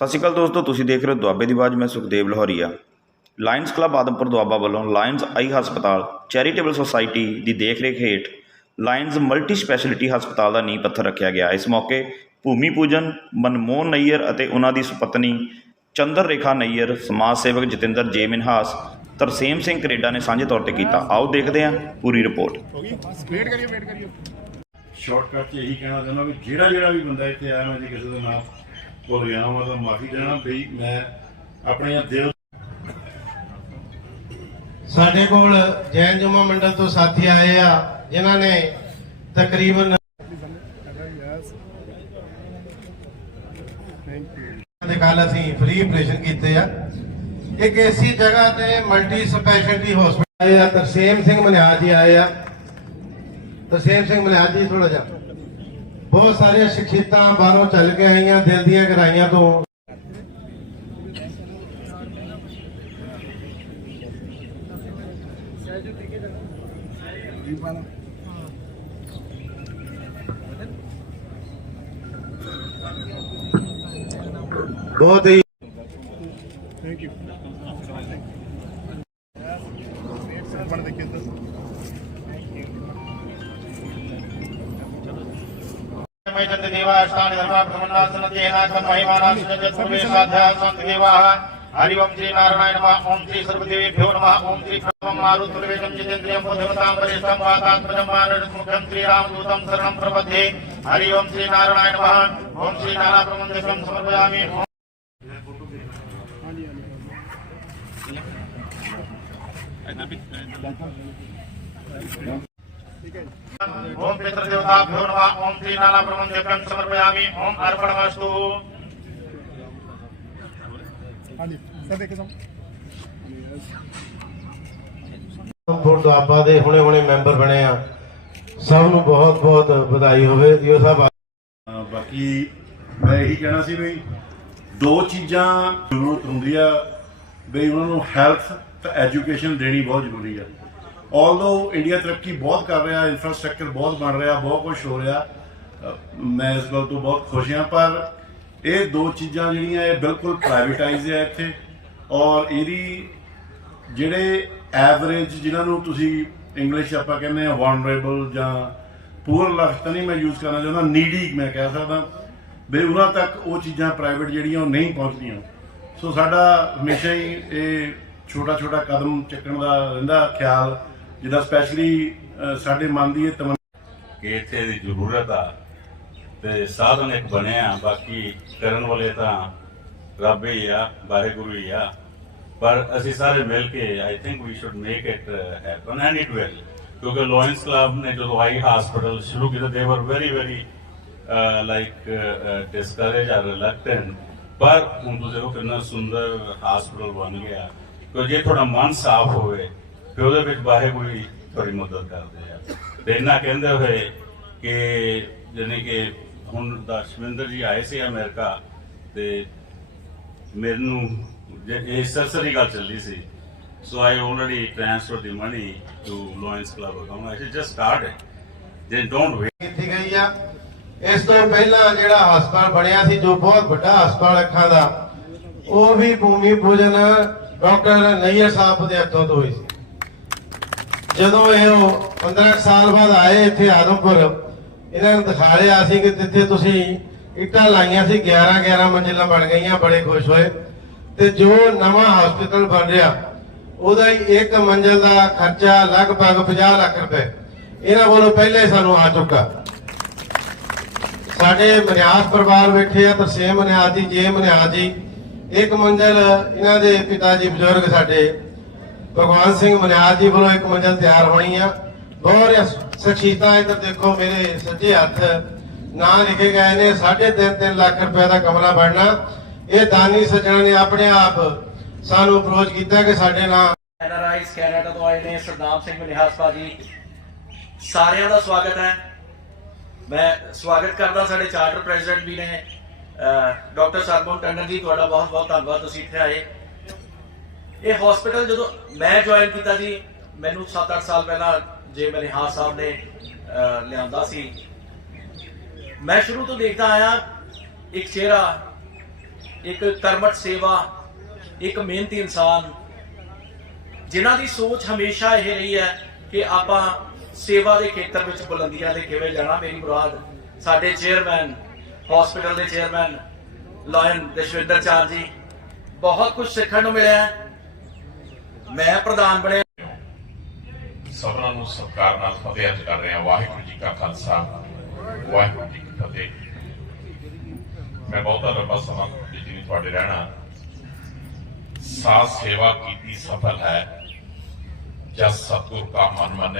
ਸਤਿ ਸ਼੍ਰੀ ਅਕਾਲ ਦੋਸਤੋ, ਤੁਸੀਂ ਦੇਖ ਰਹੇ ਹੋ ਦੁਆਬੇ ਦੀ ਆਵਾਜ਼, ਮੈਂ ਸੁਖਦੇਵ ਲਾਹੌਰੀਆ। ਲਾਇਨਸ ਕਲੱਬ ਆਦਮਪੁਰ ਦੁਆਬਾ ਵੱਲੋਂ ਲਾਇਨਸ ਆਈ ਹਸਪਤਾਲ, ਚੈਰੀਟੇਬਲ ਸੁਸਾਇਟੀ ਦੀ ਦੇਖਰੇਖ ਹੇਠ ਲਾਇਨਸ ਮਲਟੀ ਸਪੈਸ਼ਲਿਟੀ ਹਸਪਤਾਲ ਦਾ ਨੀਂਹ ਪੱਥਰ ਰੱਖਿਆ ਗਿਆ। ਇਸ ਮੌਕੇ ਭੂਮੀ ਪੂਜਨ ਮਨਮੋਹਨ ਨਈਅਰ ਅਤੇ ਉਹਨਾਂ ਦੀ ਸੁਪਤਨੀ ਚੰਦਰ ਰੇਖਾ ਨਈਅਰ, ਸਮਾਜ ਸੇਵਕ ਜਤਿੰਦਰ ਜੇ ਮਿਨਹਾਸ, ਤਰਸੇਮ ਸਿੰਘ ਕਰੇਡਾ ਨੇ ਸਾਂਝੇ ਤੌਰ ਤੇ ਕੀਤਾ। ਆਓ ਦੇਖਦੇ ਹਾਂ ਪੂਰੀ ਰਿਪੋਰਟ। ਵੇਟ ਕਰੀਓ ਵੇਟ ਕਰੀਓ। ਸ਼ਾਰਟਕਟ 'ਚ ਇਹੀ ਕਹਿਣਾ ਚਾਹੁੰਦਾ ਵੀ ਜਿਹੜਾ ਜਿਹੜਾ ਵੀ ਬੰਦਾ ਇੱਥੇ ਆਇਆ ਮੈਂ ਜੇ ਕਿਸੇ ਦਾ ਨਾਮ ਭੁੱਲ ਗਿਆ ਮੈਂ ਤਾਂ ਮਾਫੀ ਦੇਣਾ ਵੀ ਮੈਂ ਆਪਣੇ ਦਿਲ ਸਾਡੇ ਕੋਲ ਜੈਨ ਜੁਮਾ ਮੰਡਲ ਤੋਂ ਸਾਥੀ ਆਏ ਆ, ਜਿਨ੍ਹਾਂ ਨੇ ਤਕਰੀਬਨ ਦੇ ਕੱਲ ਅਸੀਂ ਫ੍ਰੀ ਆਪਰੇਸ਼ਨ ਕੀਤੇ ਆ। ਇੱਕ ਐਸੀ ਜਗ੍ਹਾ ਤੇ ਮਲਟੀ ਸਪੈਸ਼ਲਿਟੀ ਹਸਪੀਟਲ ਆਏ ਆ, ਤਰਸੇਮ ਸਿੰਘ ਮਨਿਆਜ ਜੀ ਆਏ ਆ। ਤਰਸੇਮ ਸਿੰਘ ਮਨਿਆਜ ਜੀ ਥੋੜਾ ਜਿਹਾ। ਬਹੁਤ ਸਾਰੀਆਂ ਸਿੱਖਿਤਾਂ ਬਾਹਰੋਂ ਚੱਲ ਕੇ ਆਈਆਂ ਦਿਲ ਦੀਆਂ ਗਹਿਰਾਈਆਂ ਤੋਂ ਬਹੁਤ ਹੀ ਥੈਂਕ ਯੂ मैतन्त देवाष्टानि धर्माप्रमन्नासनतेनाकं महिमानां पूर्वेशाध्याः सन्ति देवाः हरि ओम् श्री नारायण नमः ओम् श्री सर्वदेवेभ्यो नमः ओम् श्री प्रभं मारुतुर्वेदं जितेन्द्रियं बुद्धिमतां वरिष्ठं वातात्मजं मानरमुखं श्रीरामदूतं शरणं प्रपद्ये हरि ओम् श्री नारायण नमः ओम् श्री नाराप्रमन्दकं समर्पयामि ओम् ओम पितृदेवताभ्यो नमः ओम श्री नाना प्रबंधकं समर्पयामि ओम अर्पणमस्तु ਹਾਂਜੀ ਸਰ ਦੇਖੇ ਸਮ ਫੋਰ ਦੁਆਬਾ ਦੇ ਹੁਣੇ ਹੁਣੇ ਮੈਂਬਰ ਬਣੇ ਆ ਸਭ ਨੂੰ ਬਹੁਤ ਬਹੁਤ ਵਧਾਈ ਹੋਵੇ ਜੀਓ ਸਾਹਿਬ ਅਹ ਬਾਕੀ ਮੈਂ ਇਹੀ ਕਹਿਣਾ ਸੀ ਵੀ ਦੋ ਚੀਜ਼ਾਂ ਜ਼ਰੂਰਤ ਹੁੰਦੀ ਆ ਵੀ ਉਹਨਾਂ ਨੂੰ ਹੈਲਥ ਤੇ ਐਜੂਕੇਸ਼ਨ ਦੇਣੀ ਬਹੁਤ ਜ਼ਰੂਰੀ ਆ ਆਲਦੋ ਇੰਡੀਆ ਤਰੱਕੀ ਬਹੁਤ ਕਰ ਰਿਹਾ ਇਨਫਰਾਸਟ੍ਰਕਚਰ ਬਹੁਤ ਬਣ ਰਿਹਾ, ਬਹੁਤ ਕੁਝ ਹੋ ਰਿਹਾ ਮੈਂ ਇਸ ਗੱਲ ਤੋਂ ਬਹੁਤ ਖੁਸ਼ ਹਾਂ, ਪਰ ਇਹ ਦੋ ਚੀਜ਼ਾਂ ਜਿਹੜੀਆਂ ਇਹ ਬਿਲਕੁਲ ਪ੍ਰਾਈਵੇਟਾਈਜ਼ ਹੈ ਇੱਥੇ ਔਰ ਇਹਦੀ ਜਿਹੜੇ ਐਵਰੇਜ ਜਿਨ੍ਹਾਂ ਨੂੰ ਤੁਸੀਂ ਇੰਗਲਿਸ਼ ਆਪਾਂ ਕਹਿੰਦੇ ਆ ਵਨਰੇਬਲ ਜਾਂ ਪੂਰ ਲਫ਼ਜ਼ ਤਾਂ ਨਹੀਂ ਮੈਂ ਯੂਜ਼ ਕਰਨਾ ਚਾਹੁੰਦਾ ਨੀਡੀ ਮੈਂ ਕਹਿ ਸਕਦਾ। ਵੀ ਉਹਨਾਂ ਤੱਕ ਉਹ ਚੀਜ਼ਾਂ ਪ੍ਰਾਈਵੇਟ ਜਿਹੜੀਆਂ ਉਹ ਨਹੀਂ ਪਹੁੰਚਦੀਆਂ। ਸੋ ਸਾਡਾ ਹਮੇਸ਼ਾ ਹੀ ਇਹ ਛੋਟਾ ਛੋਟਾ ਕਦਮ ਚੱਕਣ ਦਾ ਰਹਿੰਦਾ ਖਿਆਲ ਜਿਹਦਾ ਸਪੈਸ਼ਲੀ ਸਾਡੇ ਮਨ ਦੀ ਇਹ ਤਮੰਨਾ ਕਿ ਇੱਥੇ ਦੀ ਜ਼ਰੂਰਤ ਆ ਤੇ ਸਾਧਨ ਇੱਕ ਬਣਿਆ ਬਾਕੀ ਕਰਨ ਵਾਲੇ ਤਾਂ ਰੱਬ ਹੀ ਆ, ਵਾਹਿਗੁਰੂ ਹੀ ਆ। ਪਰ ਅਸੀਂ ਸਾਰੇ ਮਿਲ ਕੇ I think we should make it happen and it will ਕਿਉਂਕਿ ਲੋਇੰਸ ਕਲੱਬ ਨੇ ਜਦੋਂ ਆਈ ਹਸਪੀਟਲ ਸ਼ੁਰੂ ਕੀਤਾ they were very very like discourage or reluctant ਪਰ ਹੁਣ ਤੁਸੀਂ ਦੇਖੋ ਕਿੰਨਾ ਸੁੰਦਰ ਹਸਪੀਟਲ ਬਣ ਗਿਆ। ਕਿ ਜੇ ਤੁਹਾਡਾ ਮਨ ਸਾਫ਼ ਹੋਵੇ ਫਿਰ ਉਹਦੇ ਵਿੱਚ ਵਾਹਿਗੁਰੂ ਹੀ ਤੁਹਾਡੀ ਮਦਦ ਕਰਦੇ ਆ। ਤੇ ਇਹਨਾਂ ਕਹਿੰਦੇ ਹੋਏ ਕਿ ਜਾਣੀ ਕਿ ਹੁਣ ਦਸ਼ਵਿੰਦਰ ਜੀ ਆਏ ਸੀ ਅਮਰੀਕਾ ਤੇ ਮੈਨੂੰ ਇਹ ਸਰਸਰੀ ਗੱਲ ਚੱਲੀ ਸੀ। So I already transfer the money to lions club account I just start they don't wait ਕੀਤੀ ਗਈ ਆ। ਇਸ ਤੋਂ ਪਹਿਲਾਂ ਜਿਹੜਾ ਹਸਪਤਾਲ ਬਣਿਆ ਸੀ, ਜੋ ਬਹੁਤ ਵੱਡਾ ਹਸਪਤਾਲ ਅੱਖਾਂ ਦਾ, ਉਹ ਵੀ ਭੂਮੀ ਪੂਜਨ ਡਾਕਟਰ ਨਈਅਰ ਸਾਹਿਬ ਦੇ ਹੱਥੋਂ ਤੋਂ ਹੋਈ ਸੀ। ਜਦੋਂ ਇਹ ਉਹ 15 ਸਾਲ ਬਾਅਦ ਆਏ ਇੱਥੇ ਆਦਮਪੁਰ, ਇਹਨਾਂ ਨੂੰ ਦਿਖਾ ਲਿਆ ਸੀ ਕਿ ਜਿੱਥੇ ਤੁਸੀਂ ਇੱਟਾਂ ਲਾਈਆਂ ਸੀ 11 11 ਮੰਜ਼ਿਲਾਂ ਬਣ ਗਈਆਂ, ਬੜੇ ਖੁਸ਼ ਹੋਏ। ਤੇ ਜੋ ਨਵਾਂ ਹਸਪੀਟਲ ਬਣ ਰਿਹਾ, ਉਹਦਾ ਹੀ ਇੱਕ ਮੰਜ਼ਿਲ ਦਾ ਖਰਚਾ ਲਗਭਗ 50 ਲੱਖ ਰੁਪਏ। ਇਹਨਾਂ ਵੱਲੋਂ ਪਹਿਲੇ ਸਾਨੂੰ ਆ ਚੁੱਕਾ। ਸਾਡੇ ਮਨਿਆਸ ਪਰਿਵਾਰ ਬੈਠੇ ਆ, ਤਰਸੇਮ ਮਨਿਆਸ ਜੀ ਜੇ ਮਨਿਆਸ ਜੀ। ਇੱਕ ਮੰਜ਼ਿਲ ਇਹਨਾਂ ਦੇ ਪਿਤਾ ਜੀ ਬਜ਼ੁਰਗ ਸਾਡੇ ਭਗਵਾਨ ਸਿੰਘ ਮਨਿਆਸ ਜੀ ਵੱਲੋਂ ਇੱਕ ਮੰਜ਼ਿਲ ਤਿਆਰ ਹੋਣੀ ਆ। ਬਹੁਤ ਸਖੀਤਾ ਇੱਧਰ ਦੇਖੋ ਮੇਰੇ ਸੱਜੇ ਹੱਥ। ਨਾਂ ਲਿਖੇ ਗਏ ਨੇ 3.5 ਲੱਖ ਰੁਪਏ ਦਾ ਕਮਰਾ ਬਣਨਾ। ਇਹ ਦਾਨੀ ਸੱਜਣਾ ਨੇ ਆਪਣੇ ਆਪ ਸਾਨੂੰ ਅਪਰੋਚ ਕੀਤਾ ਕਿ ਸਾਡੇ ਨਾਲ ਐਨਆਰਆਈਸ ਕੈਨੇਡਾ ਤੋਂ ਆਏ ਨੇ ਸਰਦਾਮ ਸਿੰਘ ਮਨਿਹਾਸ ਭਾਜੀ। ਸਾਰਿਆਂ ਦਾ ਸਵਾਗਤ ਹੈ। ਮੈਂ ਸਵਾਗਤ ਕਰਦਾ ਸਾਡੇ ਚਾਰਟਰ ਪ੍ਰੈਜ਼ੀਡੈਂਟ ਵੀ ਨੇ। ਡਾਕਟਰ ਸਰਬਮ ਟੰਡਨ ਜੀ, ਤੁਹਾਡਾ ਬਹੁਤ ਬਹੁਤ ਧੰਨਵਾਦ, ਤੁਸੀਂ ਇੱਥੇ ਆਏ। ਇਹ ਹਸਪੀਟਲ ਜਦੋਂ ਮੈਂ ਜੁਆਇਨ ਕੀਤਾ ਜੀ ਮੈਨੂੰ 7-8 ਸਾਲ ਪਹਿਲਾਂ ਜੇ ਮੇਰੇ ਹਾਂ ਸਾਹਿਬ ਨੇ ਅਹ, ਲਿਆਂਦਾ ਸੀ। ਮੈਂ ਸ਼ੁਰੂ ਤੋਂ ਦੇਖਦਾ ਆਇਆ ਇੱਕ ਚਿਹਰਾ ਇੱਕ ਕਰਮਟ ਸੇਵਾ ਇੱਕ ਮਿਹਨਤੀ ਇਨਸਾਨ ਜਿਨ੍ਹਾਂ ਦੀ ਸੋਚ ਹਮੇਸ਼ਾ ਇਹ ਰਹੀ ਹੈ ਕਿ ਆਪਾਂ ਸੇਵਾ ਦੇ ਖੇਤਰ ਵਿੱਚ ਬੁਲੰਦੀਆਂ ਤੇ ਕਿਵੇਂ ਜਾਣਾ। ਮੇਰੀ ਮੁਰਾਦ ਸਾਡੇ ਚੇਅਰਮੈਨ ਹਸਪੀਟਲ ਦੇ ਚੇਅਰਮੈਨ ਲਾਇਨ ਦਸ਼ਵਿੰਦਰ ਚਾਰ ਜੀ ਬਹੁਤ ਕੁਝ ਸਿੱਖਣ ਨੂੰ ਮਿਲਿਆ ਮੈਂ ਪ੍ਰਧਾਨ ਬਣਿਆ ਸਭਨਾਂ ਨੂੰ ਸਤਿਕਾਰ ਨਾਲ ਫਤਿਹ ਅੱਜ ਕਰ ਰਿਹਾ ਵਾਹਿਗੁਰੂ ਜੀ ਕਾ ਖਾਲਸਾ, ਵਾਹਿਗੁਰੂ ਜੀ ਕੀ ਫਤਿਹ। ਮੈਂ ਬਹੁਤਾ ਲੰਬਾ ਸਮਾਂ ਜੀ ਨਹੀਂ, ਤੁਹਾਡੇ ਰਹਿਣਾ। ਸਾਥ ਸੇਵਾ ਕੀਤੀ ਸਫਲ ਹੈ। ਜਸ ਸਤਿਗੁਰ ਕਾ ਮਨ ਮਨੇ